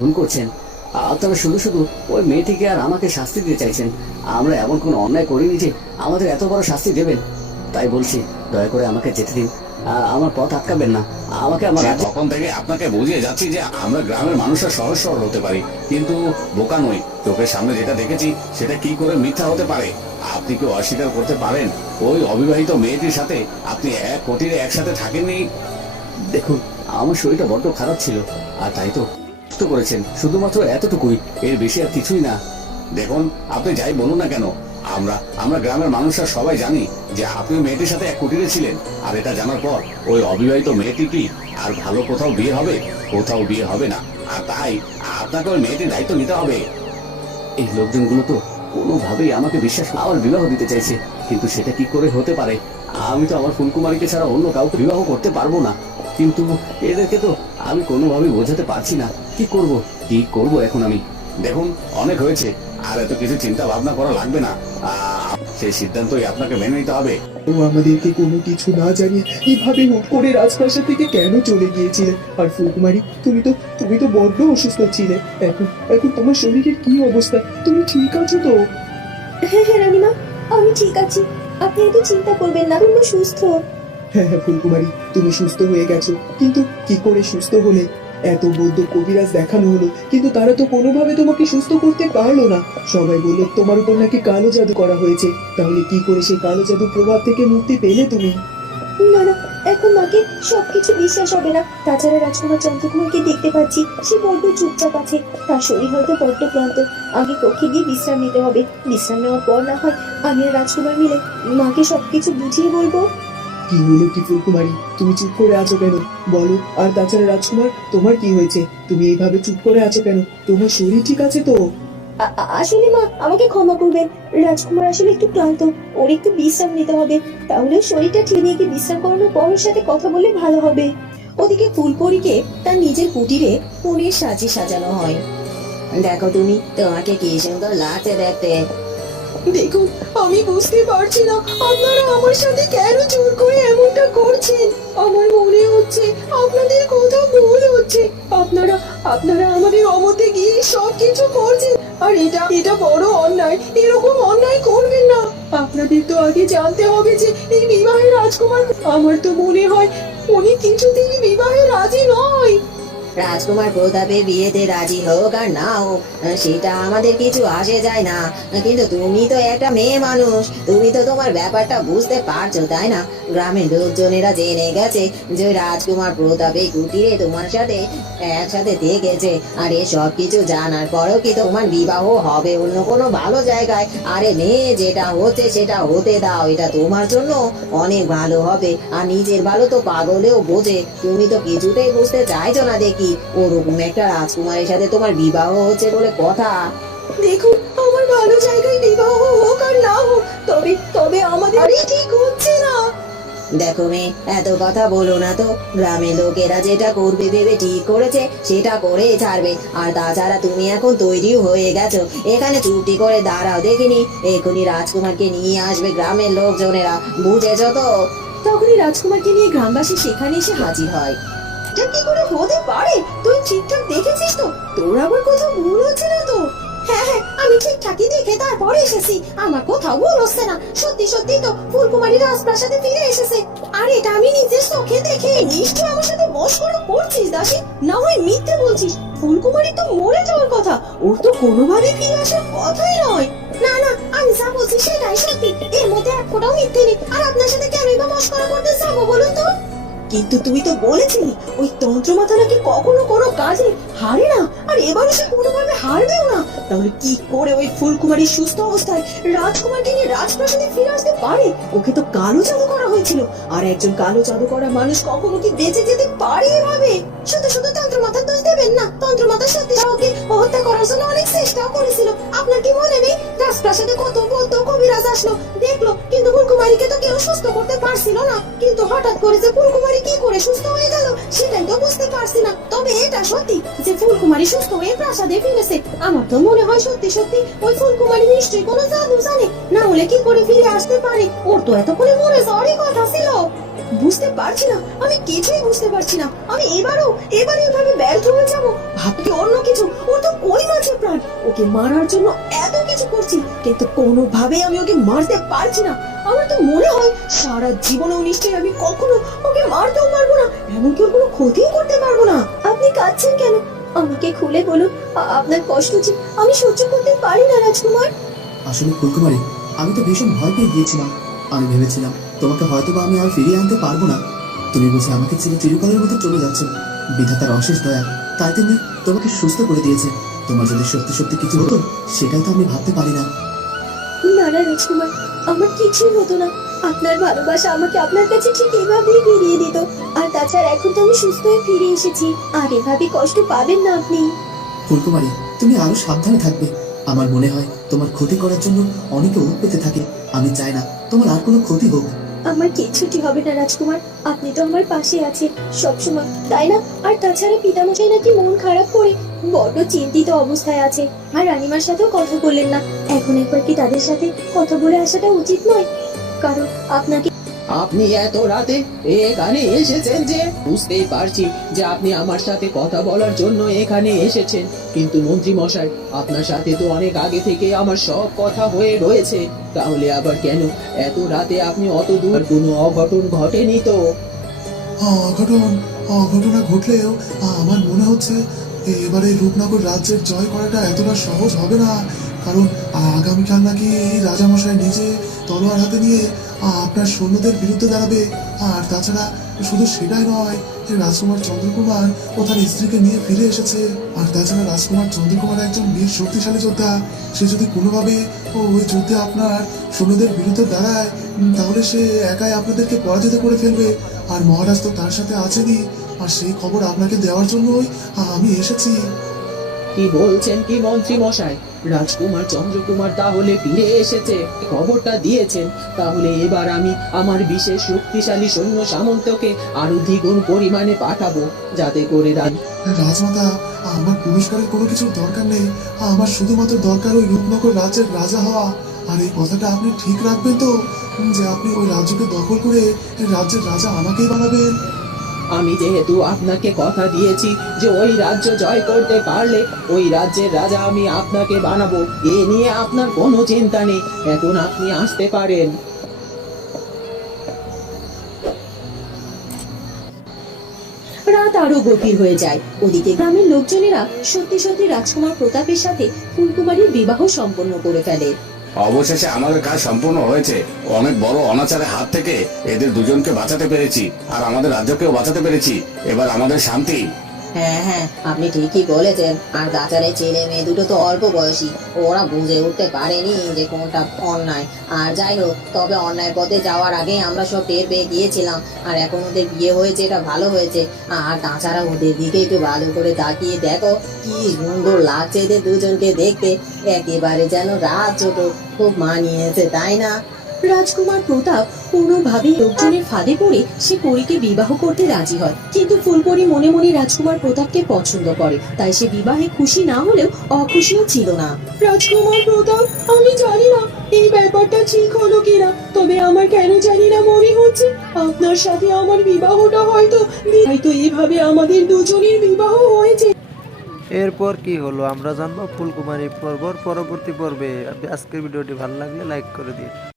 ভুল করছেন। আপনারা শুধু শুধু ওই মেয়েটিকে আর আমাকে শাস্তি দিতে চাইছেন। আমরা এমন কোনো অন্যায় করিনি যে আমাদের এত বড় শাস্তি দেবেন। তাই বলছি, দয়া করে আমাকে যেতে দিন। আমার পথ আটকাবেন না। আমাকে আমার তখন থেকে আপনাকে বুঝিয়ে যাচ্ছি যে আমরা গ্রামের মানুষরা সহজ সরল হতে পারি, কিন্তু বোকা নই। চোখের সামনে যেটা দেখেছি সেটা কি করে মিথ্যা হতে পারে? আপনি কি অস্বীকার করতে পারেন ওই অবিবাহিত মেয়েটির সাথে আপনি এক কোটিরে একসাথে থাকেননি? দেখুন, আমার শরীরটা বড্ড খারাপ ছিল, আর তাই তো কষ্ট করেছেন। শুধুমাত্র এতটুকুই, এর বেশি আর কিছুই না। দেখুন, আপনি যাই বলুন না কেন, আমরা আমরা গ্রামের মানুষরা সবাই জানি যে আপনি মেয়েটির সাথে এক কুটিরে ছিলেন। আর এটা জানার পর ওই অবিবাহিত মেয়েটি কি আর ভালো কোথাও বিয়ে হবে? কোথাও বিয়ে হবে না। আর তাই আপনাকে ওই মেয়েটির দায়িত্ব নিতে হবে। এই লোকজনগুলো তো কোনোভাবেই আমাকে বিশ্বাস আমার বিবাহ দিতে চাইছে, কিন্তু সেটা কি করে হতে পারে? আমি তো আমার ফুলকুমারীকে ছাড়া অন্য কাউকে বিবাহ করতে পারবো না। কিন্তু এদেরকে তো আমি কোনোভাবেই বোঝাতে পারছি না। কি করব এখন আমি? দেখুন, অনেক হয়েছে, আর এত কিছু চিন্তা ভাবনা করা লাগবে না। সেই সিদ্ধান্তই আপনাকে মেনে নিতে হবে। ও আমাদেরকে কোনো কিছু না জানিয়ে এভাবে হুট করে রাজপ্রাসাদ থেকে কেন চলে গিয়েছিলে? আর ফুলকুমারী, তুমি তো বড্ড অসুস্থ ছিলে। এখন এখন তোমার শরীরের কি অবস্থা? তুমি ঠিক আছো তো? হ্যাঁ হ্যাঁ রানীমা, আমি ঠিক আছি। আপনি এত চিন্তা করবেন না, আমি সুস্থ। হ্যাঁ হ্যাঁ ফুলকুমারী, তুমি সুস্থ হয়ে গেছো, কিন্তু কি করে সুস্থ হলে? এত বৈদ্য কবিরাজ দেখানো হলো, কিন্তু তারা তো কোনোভাবে তোমাকে সুস্থ করতে পারলো না। সবাই বললো তোমার উপর নাকি কালো জাদু করা হয়েছে। তাহলে কি করে সেই কালো জাদুর প্রভাব থেকে মুক্তি পেলে তুমি? না না, এখন মাকে সবকিছু বিশ্বাস হবে না। তাছাড়া রাজকুমার চন্দ্রকুমারকে দেখতে পাচ্ছি, সে বড্ড চুপচাপ আছে। তার শরীর হয়তো বড্ড ক্লান্ত। আগে কক্ষে গিয়ে বিশ্রাম নিতে হবে। বিশ্রাম নেওয়ার পর না হয় আমি আর রাজকুমার মিলে মাকে সবকিছু বুঝিয়ে বলবো। কি হলো কি ফুলকুমারী, তুমি চুপ করে আছো কেন? বলো। আর তাছাড়া রাজকুমার, তোমার কি হয়েছে? তুমি এইভাবে চুপ করে আছো কেন? তোমার শরীর ঠিক আছে তো? আসলে মা, আমাকে ক্ষমা করবেন। রাজকুমার আসলে একটু ক্লান্ত, ওর একটু বিশ্রাম নিতে হবে। তাহলে শরীরটা ঠিক নিয়ে গিয়ে বিশ্রাম করানোর পর ওর সাথে কথা বললে ভালো হবে। ওদিকে ফুলপরীকে তার নিজের কুটিরে ফুলের সাজে সাজানো হয়। দেখো তুমি, তোমাকে কি সুন্দর লাগছে দেখতে। দেখুন, আমি বুঝতে পারছি না আপনারা আমার সাথে কেন জোর করে এমনটা করছেন। আমার মনে হচ্ছে আপনাদের কোথাও ভুল হচ্ছে। আপনারা আপনারা আমাদের অমতে গিয়ে সবকিছু করছেন, আর এটা বড় অন্যায়। এরকম অন্যায় করবেন না। আপনাদের তো আগে জানতে হবে যে এই বিবাহে রাজকুমার, আমার তো মনে হয় উনি কিছুতেই বিবাহে রাজি নয়। রাজকুমার প্রতাপের বিয়েতে রাজি হোক আর না হোক, সেটা আমাদের কিছু আসে যায় না। কিন্তু তুমি তো একটা মেয়ে মানুষ, তুমি তো তোমার ব্যাপারটা বুঝতে পারছো, তাই না? গ্রামের লোকজনেরা জেনে গেছে যে রাজকুমার প্রতাপের কুটিরে তোমার সাথে একসাথে দেখেছে। আর এ সব কিছু জানার পরেও কি তোমার বিবাহ হবে অন্য কোনো ভালো জায়গায়? আরে মেয়ে, যেটা হচ্ছে সেটা হতে দাও, এটা তোমার জন্য অনেক ভালো হবে। আর নিজের ভালো তো পাগলেও বোঝে, তুমি তো কিছুতেই বুঝতে চাইছো না দেখি। ওরকম একটা রাজকুমারের সাথে তোমার বিবাহ হচ্ছে বলে কথা। দেখুন, আমার ভালো জায়গায় বিবাহ হোক আর না হোক, তবে তবে আমাদের ঠিক হচ্ছে না। দেখো মেয়ে, এত কথা বলো না তো। গ্রামের লোকেরা যেটা করবে ভেবে ঠিক করেছে সেটা করে ছাড়বে। আর তাছাড়া তুমি এখন তৈরিও হয়ে গেছো, এখানে চুপটি করে দাঁড়াও দেখিনি। এখনই রাজকুমারকে নিয়ে আসবে গ্রামের লোকজনেরা, বুঝেছো তো? তখনই রাজকুমারকে নিয়ে গ্রামবাসী সেখানে এসে হাজির হয়। এটা কি করে হতে পারে? তুই ঠিকঠাক দেখেছিস তো? তোর আবার কোথাও ভুল হচ্ছে না তো? হ্যাঁ হ্যাঁ, আমি ঠিকঠাকই দেখে তারপরে এসেছি। আমার কোথাও ভুল হচ্ছে না। সত্যি সত্যি তো ফুলকুমারী রাজপ্রাসাদে ফিরে এসেছে। আর এটা আমি নিজের চোখে দেখে। নিশ্চয় আমার সাথে মশকরা করছিস দাসী, না হয় মিথ্যে বলছিস। ফুলকুমারী তো মরে যাওয়ার কথা, ওর তো কোনোভাবেই ফিরে আসার কথাই নয়। না না, আমি যা বলছি সেটাই সত্যি, এর মধ্যে এক ফোঁটাও মিথ্যে নেই। আর আপনার সাথে কেনই বা মশকরা করতে যাবো বলুন তো? কিন্তু তুই তো বলেছিলি ওই তন্ত্রমাতা নাকি কখনো কোনো কাজে হারে না, আর এবারও সে কোনোভাবে হারবেও না। তাহলে কি করে ওই ফুলকুমারী সুস্থ অবস্থায় রাজকুমারকে নিয়ে রাজপ্রাসাদে ফিরে আসতে পারে? ওকে তো কালো জাদু করা হয়েছিল, আর একজন কালো জাদু করা মানুষ কখনো কি বেঁচে যেতে পারে এভাবে? শুধু শুধু তন্ত্রমাতার দোষ দেবেন না। তন্ত্রমাতা সত্যি ওকে হত্যা করার জন্য অনেক চেষ্টাও করেছিল। আপনার কি মনে নেই? রাজপ্রাসাদে কত বৌদ্ধ কবিরাজ আসলো, দেখলো, কিন্তু ফুলকুমারীকে তো কেউ সুস্থ করতে পারছিল না। কিন্তু হঠাৎ করে যে ফুলকুমারী কি করে সুস্থ হয়ে গেল সেটাই তো বুঝতে পারছি না। তবে এটা সত্যি যে ফুলকুমারী সুস্থ হয়ে প্রাসাদে ফিরেছে। আমার তো মনে হয় সত্যি সত্যি ওই ফুলকুমারী নিশ্চয়ই কোনো জাদু জানে, না হলে কি করে ফিরে আসতে পারে? ওর তো এতক্ষণে মরে যাওয়ারই কথা ছিল। বুঝতে পারছি না, আমি কিছুই বুঝতে পারছি না। আমি এবারও এভাবে ব্যর্থ হয়ে যাব। ভাবছি অন্য কিছু, ওর তো কই মাছের প্রাণ, ওকে মারার জন্য এত কিছু করছি, কিন্তু কোনোভাবে আমি ওকে মারতে পারছি না। আমার তো মনে হয় সারা জীবনেও নিশ্চয়ই আমি কখনো ওকে মারতেও পারবো না, এমনকি ওর কোনো ক্ষতিও করতে পারবো না। আপনি কাঁদছেন কেন? আমাকে খুলে বলুন, আপনার কষ্ট যে আমি সহ্য করতে পারি না রাজকুমার। আসলে ফুলকুমারী, আমি তো ভীষণ ভয় পেয়ে গিয়েছিলাম। আমি ভেবেছিলাম তোমাকে হয়তো বা আমি আর ফিরিয়ে আনতে পারবো না। তুমি বুঝে আমাকে ছেড়ে চিরকালের মতো চলে যাচ্ছ। বিধাতার অশেষ দয়া, তাই তিনি তোমাকে সুস্থ করে দিয়েছে। তোমার যদি সত্যি সত্যি কিছু হতো, সেটাই তো আমি ভাবতে পারি না। না না রাজকুমার, আমার কিছুই হতো না। আপনার ভালোবাসা আমাকে আপনার কাছে ঠিক এভাবেই ফিরিয়ে দিত। আর তাছাড়া এখন তো আমি সুস্থ হয়ে ফিরে এসেছি, আর এভাবে কষ্ট পাবেন না আপনি। ফুলকুমারী, তুমি আরো সাবধানে থাকবে। আমার মনে হয় তোমার ক্ষতি করার জন্য অনেকে ওত পেতে থাকে। আমি চাই না তোমার আর কোনো ক্ষতি হোক। আমার কিছুটি হবে না রাজকুমার, আপনি তো আমার পাশে আছেন সবসময়, তাই না? আর তাছাড়া পিতামশাই নাকি মন খারাপ করে বড্ড চিন্তিত অবস্থায় আছে। আর রানীমার সাথেও কথা বললেন না। এখন একবার কি তাদের সাথে কথা বলে আসাটা উচিত নয়? কারণ আপনাকে আপনি এত রাতে এখানে এসেছেন যে বুঝতেই পারছি যে আপনি আমার সাথে কথা বলার জন্য এখানে এসেছেন, কিন্তু মন্ত্রী মশাই, আপনার সাথে তো অনেক আগে থেকে আমার সব কথা হয়ে রয়েছে। তাহলে আবার কেন এত রাতে আপনি অত দূর? কোনো অঘটন ঘটেনি তো? অঘটনা ঘটলেও আমার মনে হচ্ছে এবারে রূপনগর রাজ্যের জয় করাটা এতটা সহজ হবে না। কারণ আগামীকাল নাকি এই রাজামশাই নিজে তলোয়ার হাতে নিয়ে আপনার সৈন্যদের বিরুদ্ধে দাঁড়াবে। আর তাছাড়া শুধু সেটাই নয়, রাজকুমার চন্দ্রকুমার ও তার স্ত্রীকে নিয়ে ফিরে এসেছে। আর তাছাড়া রাজকুমার চন্দ্রকুমার একজন বীর শক্তিশালী যোদ্ধা। সে যদি কোনোভাবে ওই যুদ্ধে আপনার সৈন্যদের বিরুদ্ধে দাঁড়ায়, তাহলে সে একাই আপনাদেরকে পরাজিত করে ফেলবে। আর মহারাজ তো তার সাথে আছেনই। আর সেই খবর আপনাকে দেওয়ার জন্যই আমি এসেছি। কি বলছেন কি মন্ত্রী মশাই? রাজকুমার চন্দ্রকুমার তাহলে ফিরে এসেছে, খবরটা দিয়েছেন। তাহলে এবার আমি আমার বিশেষ শক্তিশালী সৈন্য সামন্তকে আরো দ্বিগুণ পরিমাণে পাঠাবো, যাতে করে রাজমাতা, আমার পুরস্কারের কোনো কিছুর দরকার নেই। আমার শুধুমাত্র দরকার ওই রূপনগর রাজ্যের রাজা হওয়া। আর এই কথাটা আপনি ঠিক রাখবেন তো, যে আপনি ওই রাজ্যকে দখল করে রাজ্যের রাজা আমাকেই বানাবেন? আমি যেহেতু আপনাকে কথা দিয়েছি যে ওই রাজ্য জয় করতে পারলে ওই রাজ্যের রাজা আমি আপনাকে বানাবো, এ নিয়ে আপনার কোনো চিন্তা নেই। এখন আপনি আসতে পারেন। রাত আরো গভীর হয়ে যায়। ওদিকে গ্রামের লোকজনেরা সত্যি সত্যি রাজকুমার প্রতাপের সাথে ফুলকুমারীর বিবাহ সম্পন্ন করে ফেলে। অবশেষে আমাদের কাজ সম্পূর্ণ হয়েছে। অনেক বড় অনাচারের হাত থেকে এদের দুজনকে বাঁচাতে পেরেছি, আর আমাদের রাজ্যকেও বাঁচাতে পেরেছি। এবার আমাদের শান্তি। হ্যাঁ হ্যাঁ, আপনি ঠিকই বলেছেন। আর তাছাড়া ছেলে মেয়ে দুটো তো অল্প বয়সী, ওরা বুঝে উঠতে পারেনি যে কোনটা অন্যায়। আর যাই হোক, তবে অন্যায় পথে যাওয়ার আগে আমরা সব টের পেয়ে গিয়েছিলাম। আর এখন ওদের বিয়ে হয়েছে, এটা ভালো হয়েছে। আর তাছাড়া ওদের দিকে একটু ভালো করে তাকিয়ে দেখো, কি সুন্দর লাগছে এদের দুজনকে দেখতে, একেবারে যেন রাত ছোট। খুব মানিয়েছে, তাই না? রাজকুমার প্রতাপ কোনোভাবেই লোকজনের ফাঁদে পড়ে সে পরীকে বিবাহ করতে রাজি হয়, কিন্তু ফুলপরি মনে মনে রাজকুমার প্রতাপকে পছন্দ করে, তাই সে বিবাহে খুশি না হলেও অখুশিও ছিল না। রাজকুমার প্রতাপ, আমি জানি না এই ব্যাপারটা ঠিক হলো কিনা, তবে আমার কেন জানি না মনে হচ্ছে আপনার সাথে আমার বিবাহটা হয়তো এভাবে আমাদের দুজনের বিবাহ হয়েছে। এরপর কি হলো আমরা জানবো ফুলকুমারী পর্বর পরবর্তী পর্বে। আজকের ভিডিওটি ভালো লাগলে লাইক করে দিন।